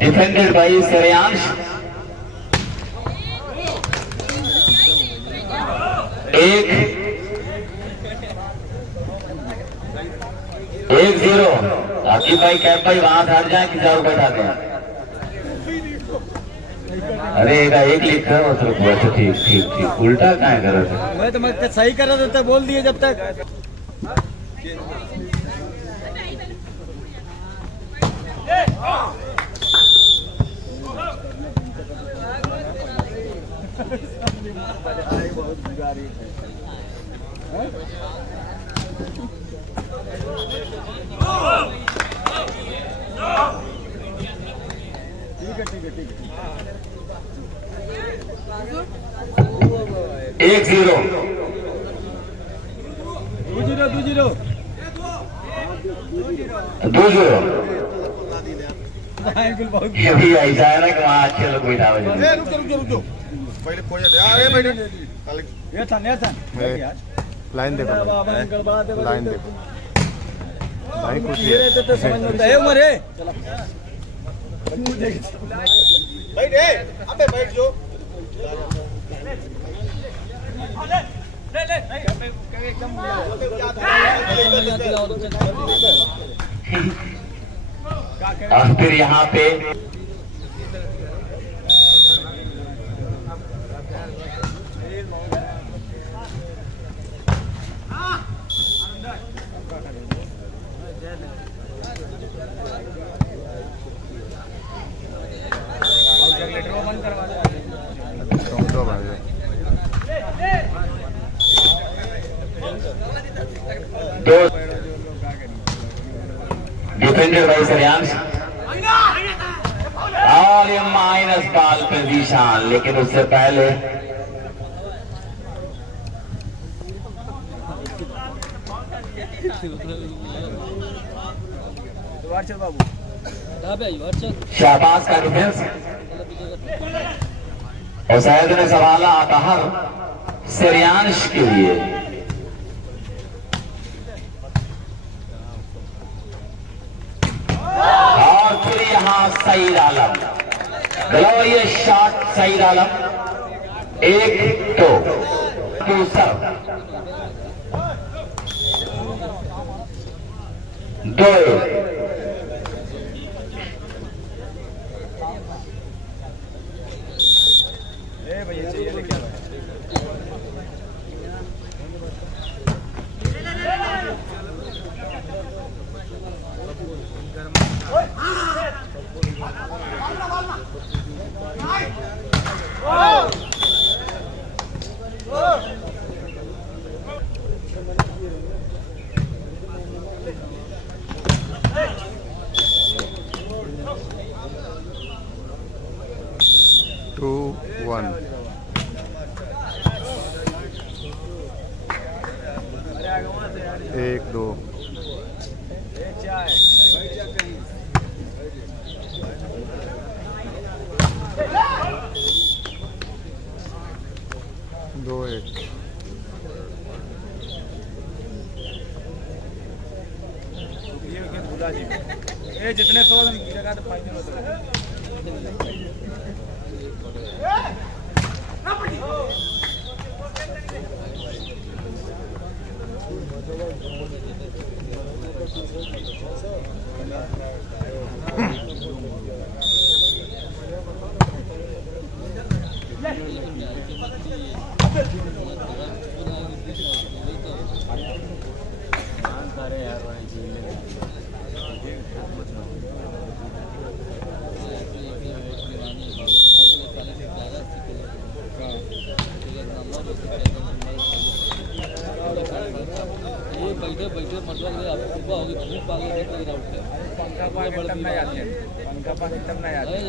Defended bye Shreyansh. 1-0। Aqib भाई cap भाई वहां से हट जाए, किसी और बैठाते हैं। अरे एक लिखा है मतलब। ठीक ठीक ठीक, उल्टा कहाँ है कर रहा? मैं तो मैं सही कर रहा था, बोल दिए जब तक। बहुत गुजारी ठीक है 1-0। 2-0। ये भी ऐसा है ना कि वहाँ अच्छे लोग बैठा हुए। रुक पहले कोई लाइन देखो, लाइन देखो भाई, कुछ तो समझ में है उम्र है। बैठ अबे बैठ जो। और फिर यहाँ पे डिफेंडेड बाय श्रेयांश। और ये माइनस बॉल पे जीशान, लेकिन उससे पहले शाहबाज का डिफेंस और सैयद ने सवाला अतहर श्रेयांश के लिए। और फिर यहाँ सईद आलम, ग्लोरियस शॉट सईद आलम। 1-2 दूसरा 2-1। जितने 100 जगह तो फाइनल होता है।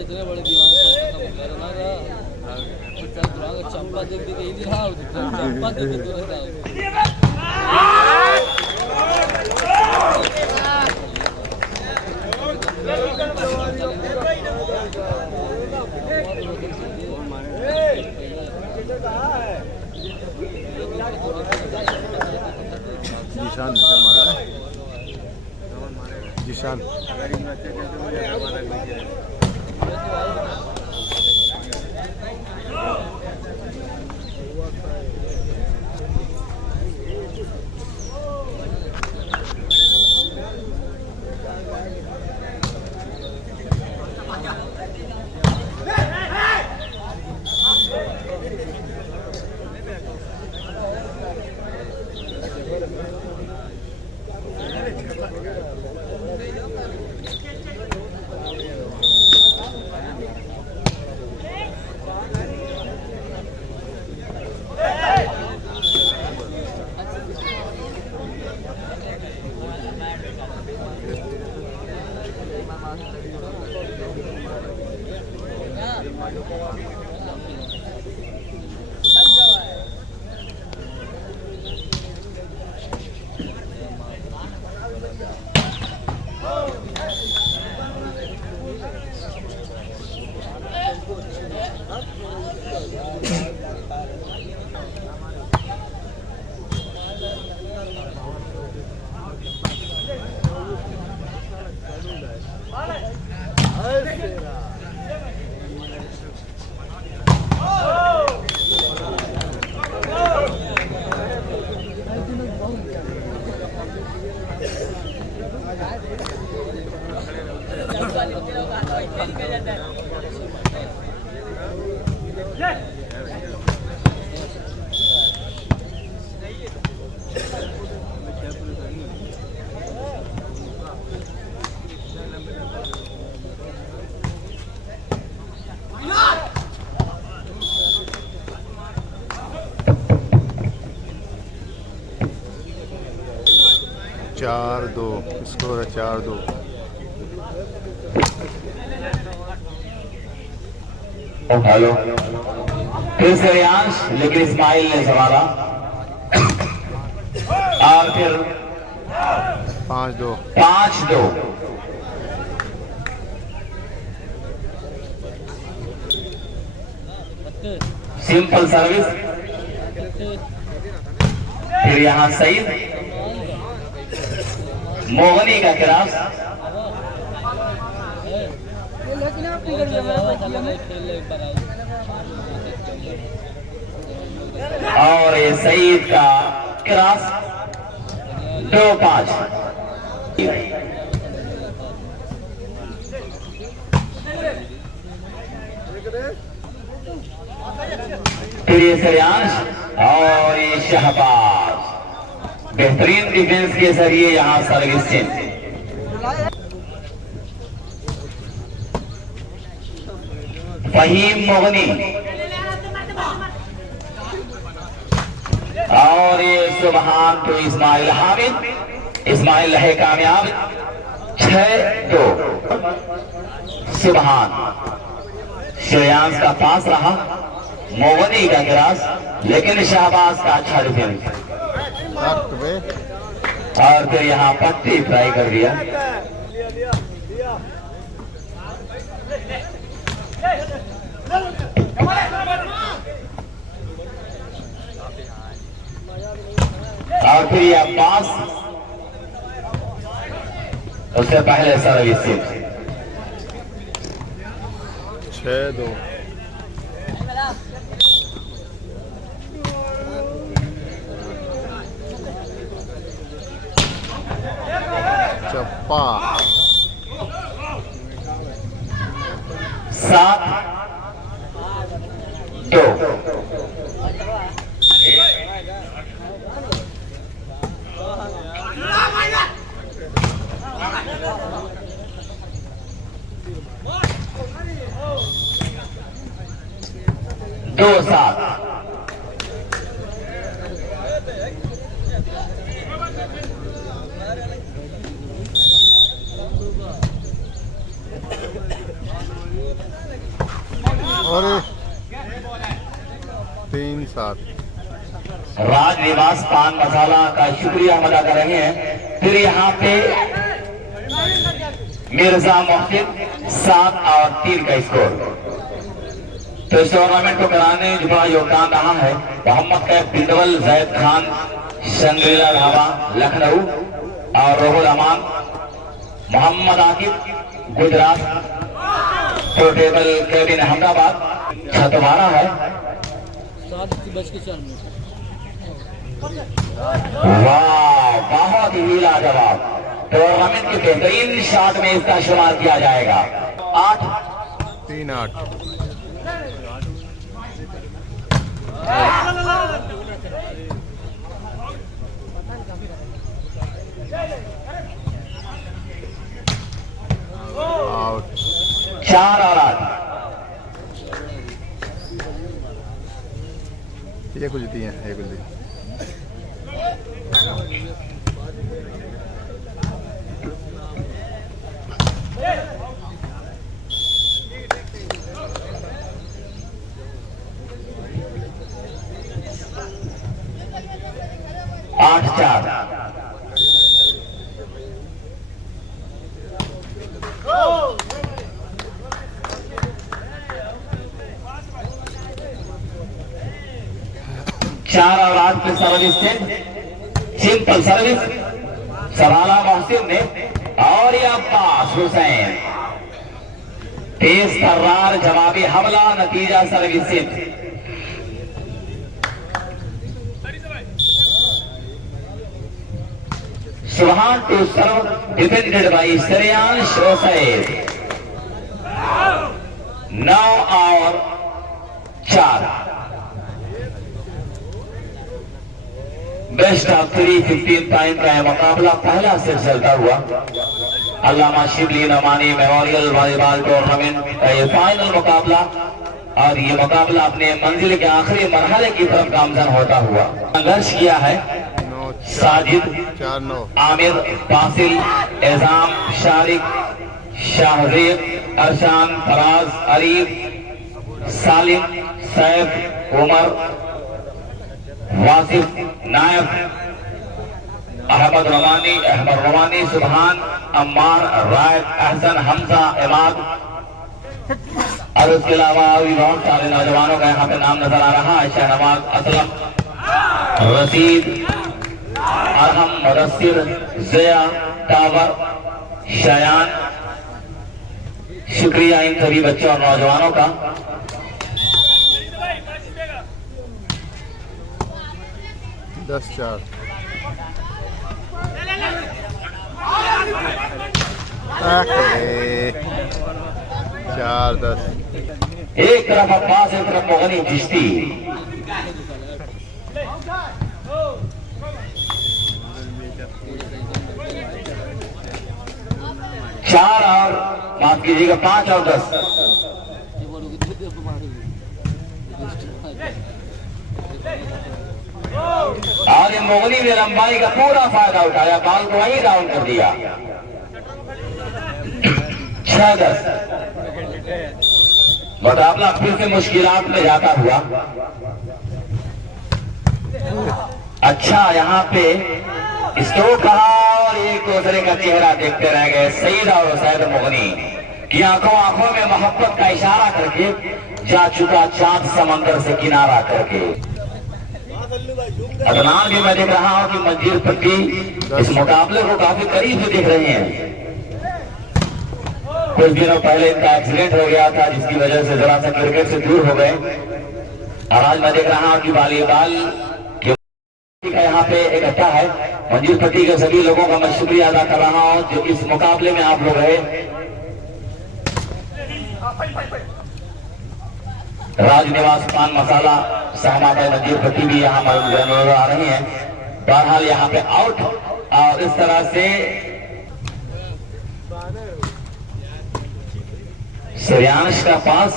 इतने बड़े दीवाने चंपा देख देख यही रहा चंपा देख निशान निशान मारा है। ईशान चार दो स्कोर है 4-2। हेलो फिर से रियांश, लेकिन इस्माइल ने संभाला और फिर 5-2। 5-2। सिंपल सर्विस, फिर यहाँ सईद, मोहनी का क्रॉस और ये सईद का क्रॉस 2-5। फिर ये श्रेयांश और ये शहबाज, बेहतरीन डिफेंस के जरिए यहाँ सर्विस चेंज। फहीम मोहनी और ये सुबहान तो इस्माइल हामिद। इस्माइल रहे कामयाब 6-2। सुबहान, श्रेयांश का पास रहा, मोहनी का क्रॉस, लेकिन शहबाज का अच्छा डिफेंस और फिर यहाँ पट्टी ट्राई कर दिया। और फिर यह पास, उससे पहले सर्विस से 6-2। चप्पा 7-2। दो 7। और 3-7। राज निवास पान मसाला का शुक्रिया हम अदा कर रहे हैं। फिर यहाँ पे मिर्जा मोहसिन 7 और 3 का स्कोर। तो इस टूर्नामेंट को कराने जो बड़ा योगदान रहा है मोहम्मद कैफ बिंदवल, जैद खान, शंग्रीला ढाबा लखनऊ और रोहुल अमान मोहम्मद आकिब गुजरात, पोर्टेबल केबिन अहमदाबाद, छतवारा है। 7:04 वाह, बहुत ही लाजवाब। टूर्नामेंट के बेहतरीन शॉट में इसका शुमार किया जाएगा। 8 3-8 आउट। 4 और 8। ये कुछ दी हैं, ये कुछ दी। आठ 4। चार और 8 पे सर्विस से सिंपल सर्विस सवाला मोहसिन ने, और ये अब्बास हुसैन तेज तर्रार जवाबी हमला, नतीजा सर्विस से। Subhan to serve defended by Shreyansh Osaid. 9 और 4। बेस्ट ऑफ 3 15 टाइम का यह मुकाबला पहला से चलता हुआ अल्लामा शिबली नमानी मेमोरियल वॉलीबॉल टूर्नामेंट का ये फाइनल मुकाबला, और ये मुकाबला अपने मंजिल के आखिरी मरहले की तरफ गामजन होता हुआ संघर्ष किया है। साजिद, 4-9 आमिर, फासिल, एजाम, शारिक, शाहजेब, अरशान, फराज, अरीफ, सालिम, सैफ, उमर, वासिफ, नायब, अहमद रमानी, सुभान, अम्मार, रायत, अहसन, हमजा, इमाद, और उसके अलावा भी बहुत सारे नौजवानों का यहाँ पे नाम नजर आ रहा है। शहनवाज, असलम, रशीद, अरहम, मुदस्सिर, ज़िया, टावर, शयान। शुक्रिया इन सभी बच्चों और नौजवानों का। 10-4 4-10। एक तरफ अब्बास, एक तरफ मोगनी चिश्ती। चार और माफ कीजिएगा 5 और 10। और इन मोगनी ने लंबाई का पूरा फायदा उठाया, बॉल को वहीं डाउन कर दिया। 6-10। मुकाबला फिर से मुश्किलात में जाता हुआ। अच्छा, यहाँ पे स्ट्रोक रहा और एक दूसरे का चेहरा देखते रह गए सईद और सैद मुगनी की आंखों में मोहब्बत का इशारा करके जा चुका चांद समंदर से किनारा करके। अदनान भी मैं देख रहा हूं कि मंजीर पट्टी इस मुकाबले को काफी करीब से देख रहे हैं। कुछ दिनों पहले इनका एक्सीडेंट हो गया था, जिसकी वजह से जरा सा क्रिकेट से दूर हो गए, और आज मैं देख रहा हूं कि वॉलीबॉल का यहाँ पे इकट्ठा है। मंजीर पट्टी के सभी लोगों का मैं शुक्रिया अदा कर रहा हूं जो इस मुकाबले में आप लोग रहे। राजनिवास पान मसाला सहमा भाई मंजीर पट्टी भी यहाँ नजर आ रही हैं। बहरहाल यहाँ पे आउट, और इस तरह से श्रेयांश का पास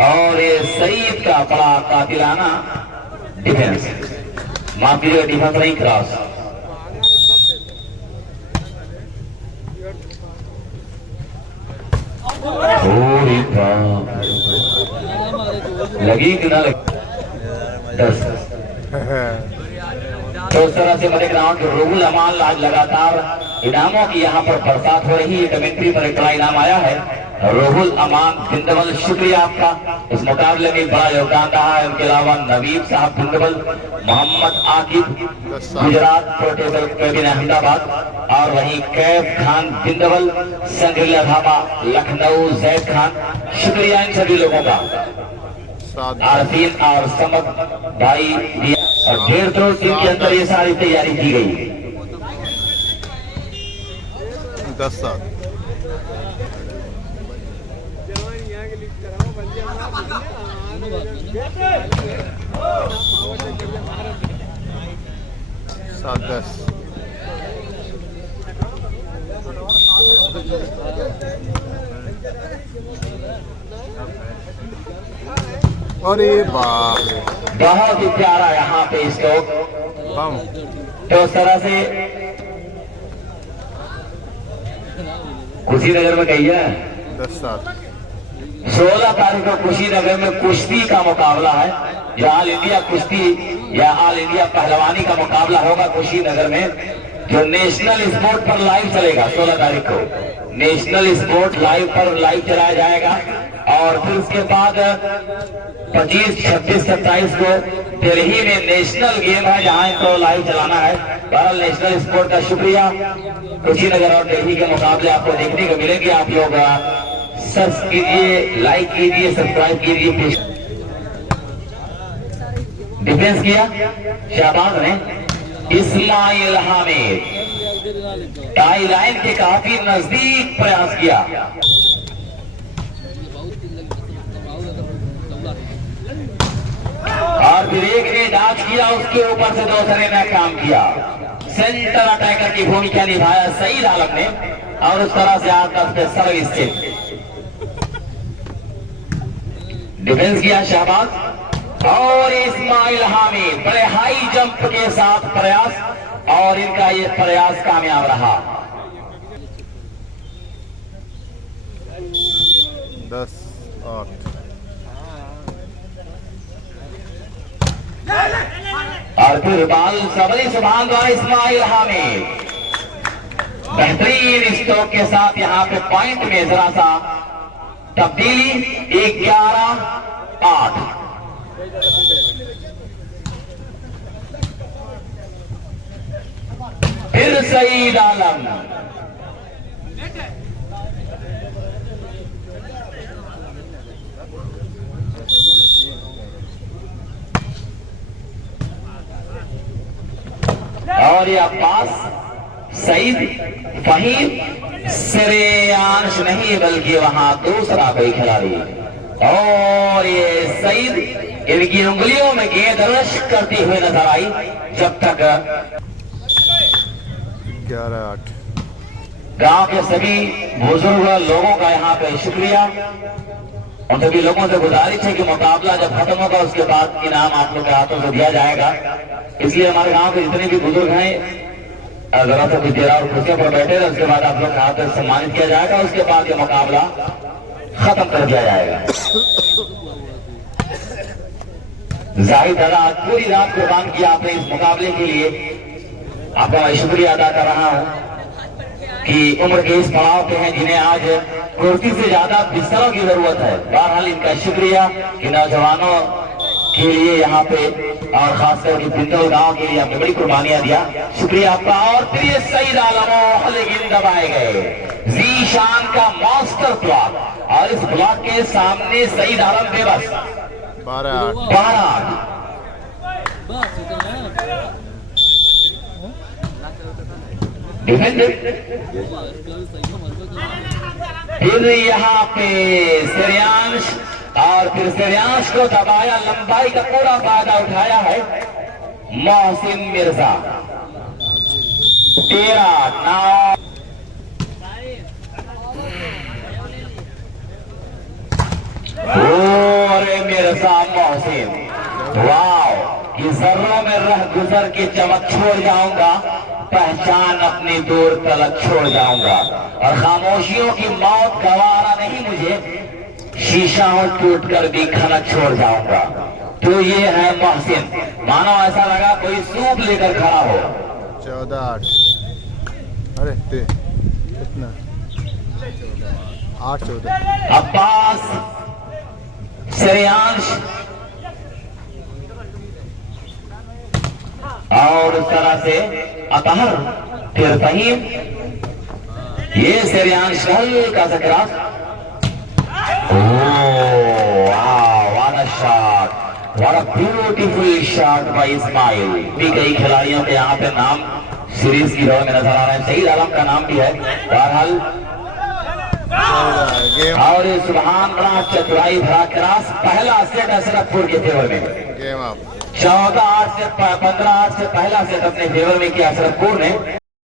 और ये सईद का बड़ा कातिलाना डिफेंस, माफ कीजिएगा डिफेंस नहीं, क्रॉस। लगी कि ना लगी? 10। तो इस तरह से मैं ग्राउंड रुगुल अमाल आज लगातार इनामों की यहाँ पर बरसात हो रही है। कमेंट्री पर एक बड़ा इनाम आया है रोहुल अमान बिंदवल, शुक्रिया आपका। इस मुकाबले में बड़ा योगदान रहा है। उनके अलावा नवीब साहब बिंदवल, मोहम्मद आकिब गुजरात पोर्टेबल केबिन अहमदाबाद, और वहीं कैफ खान बिंदवल संग्रिला धाबा लखनऊ, जैद खान, शुक्रिया इन सभी लोगों का। आरफीन और समद भाई और 1.5 दिन के अंदर ये सारी तैयारी की गई। 10-7 7-10 अरे बाप रे, बहुत ही प्यारा यहाँ पे स्ट्रोक। बम तो उस तरह से कुशीनगर में कही है 10-7 16 तारीख को कुशीनगर में कुश्ती का मुकाबला है, जो ऑल इंडिया कुश्ती या ऑल इंडिया पहलवानी का मुकाबला होगा कुशीनगर में, जो नेशनल स्पोर्ट पर लाइव चलेगा। 16 तारीख को नेशनल स्पोर्ट लाइव पर लाइव चलाया जाएगा। और फिर उसके बाद 25, 26, 27 को दिल्ली में नेशनल गेम है, जहां इनको लाइव चलाना है। बहरहाल नेशनल स्पोर्ट का शुक्रिया। कुशीनगर और दिल्ली के मुकाबले आपको देखने को मिलेंगे। आप लोग सर्च कीजिए, लाइक कीजिए, सब्सक्राइब कीजिए। डिफेंस किया शाहबाज ने, इस्माइल हामिद टाई लाइन के काफी नजदीक प्रयास किया। और फिर एक ने डाच किया, उसके ऊपर से दूसरे ने काम किया। सेंटर अटैकर की भूमिका निभाया सईद आलम ने, और उस तरह से आकर पे सर्विस से डिफेंस किया शाहबाज। और इस्माइल हामिद बड़े हाई जंप के साथ प्रयास, और इनका ये प्रयास कामयाब रहा। 10-8 और फिर बाल सबरी सुभान द्वारा इस्माइल हामिद बेहतरीन स्ट्रोक के साथ यहाँ पे पॉइंट में जरा सा तब्दीली। 11-8 फिर सईद आलम, और ये अब्बास, सईद, फहीम, श्रेयांश नहीं बल्कि वहां दूसरा कोई खिलाड़ी। और ये सईद, इनकी उंगलियों में गेंद रश करती हुई नजर आई। जब तक 11-8 गांव के सभी बुजुर्ग लोगों का यहाँ पे शुक्रिया। उन सभी लोगों से गुजारिश है कि मुकाबला जब खत्म होगा उसके बाद इनाम आप लोग के हाथों से दिया जाएगा। इसलिए हमारे गांव के जितने भी बुजुर्ग हैं जरा सा कुछ देर और कुर्सियों पर बैठे रहे, उसके बाद आप लोग के हाथ से सम्मानित किया जाएगा। उसके बाद ये मुकाबला खत्म कर दिया जाएगा। जाहिद दादा आज पूरी रात कुर्बान किया आपने इस मुकाबले के लिए, आपका मैं शुक्रिया अदा कर रहा हूं कि उम्र के इस पड़ाव पे हैं जिन्हें आज कुर्सी से ज्यादा बिस्तरों की जरूरत है। बहरहाल इनका शुक्रिया कि नौजवानों के लिए यहाँ पे और खासकर कि बिंदल गांव के लिए आपने बड़ी कुर्बानियां दिया, शुक्रिया आपका। और फिर ये सईद आलम लेकिन दबाए गए। जीशान का मास्टर ब्लॉक, और इस ब्लॉक के सामने सईद आलम बेबस। 12-8 डिफेंडेड। फिर यहाँ पे श्रेयांश, और फिर श्रेयांश को दबाया, लंबाई का पूरा फायदा उठाया है मोहसिन मिर्जा। 13-9 और मिर्जा मोहसिन, वाह कि जर्रों में रह गुजर के चमक छोड़ जाऊंगा, पहचान अपनी दूर तलक छोड़ जाऊंगा, और खामोशियों की मौत गवारा नहीं मुझे, शीशाओं टूट कर भी खनक छोड़ जाऊंगा। तो ये है मोहसिन, मानो ऐसा लगा कोई सूप लेकर खड़ा हो। 14-8 अरे कितना 8-14 अब्बास, श्रेयांश और इस तरह से अतहर, फिर फहीम, ये श्रेयांश हल्का सा cross. What a shot, what a beautiful shot by Ismail. भी कई खिलाड़ियों के यहाँ पे नाम सीरीज की दौड़ में नजर आ रहे हैं। सईद आलम का नाम भी है। बहरहाल गेम और सुभान बड़ा चतुराई भरा क्रॉस। पहला सेट अशरफपुर के फेवर में, गेम आप 14-8 से 15-8 से पहला सेट अपने फेवर में किया अशरफपुर ने।